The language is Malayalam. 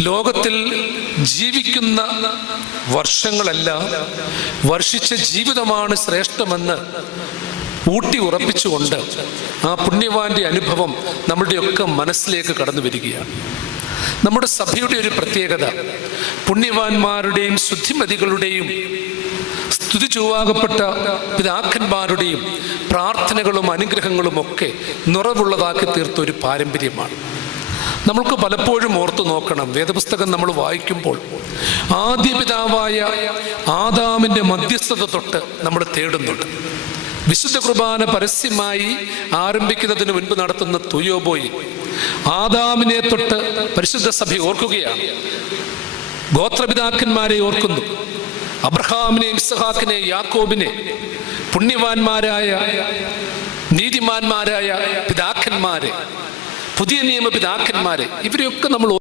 ലോകത്തിൽ ജീവിക്കുന്ന വർഷങ്ങളല്ല വർഷിച്ച ജീവിതമാണ് ശ്രേഷ്ഠമെന്ന് ഊട്ടി ഉറപ്പിച്ചുകൊണ്ട് ആ പുണ്യവാന്റെ അനുഭവം നമ്മളുടെയൊക്കെ മനസ്സിലേക്ക് കടന്നു വരികയാണ്. നമ്മുടെ സഭയുടെ ഒരു പ്രത്യേകത പുണ്യവാന്മാരുടെയും ശുദ്ധിമതികളുടെയും സ്തുതി ചൊവ്വാകപ്പെട്ട പിതാക്കന്മാരുടെയും പ്രാർത്ഥനകളും അനുഗ്രഹങ്ങളും ഒക്കെ നിറവുള്ളതാക്കി തീർത്ത ഒരു പാരമ്പര്യമാണ്. നമ്മൾക്ക് പലപ്പോഴും ഓർത്തു നോക്കണം. വേദപുസ്തകം നമ്മൾ വായിക്കുമ്പോൾ ആദ്യ പിതാവായ ആദാമിന്റെ മധ്യസ്ഥത തൊട്ട് നമ്മൾ തേടുന്നുണ്ട്. വിശുദ്ധ കുർബാന പരസ്യമായി ആരംഭിക്കുന്നതിന് മുൻപ് നടത്തുന്ന തുയോബോയി ആദാമിനെ തൊട്ട് പരിശുദ്ധ സഭ ഓർക്കുകയാണ്. ഗോത്രപിതാക്കന്മാരെ ഓർക്കുന്നു. അബ്രഹാമിനെ ഇസ്ഹാക്കിനെ യാക്കോബിനെ പുണ്യവാന്മാരായ നീതിമാന്മാരായ പിതാക്കന്മാരെ പുതിയ നിയമ പിതാക്കന്മാരെ ഇവരെയൊക്കെ നമ്മൾ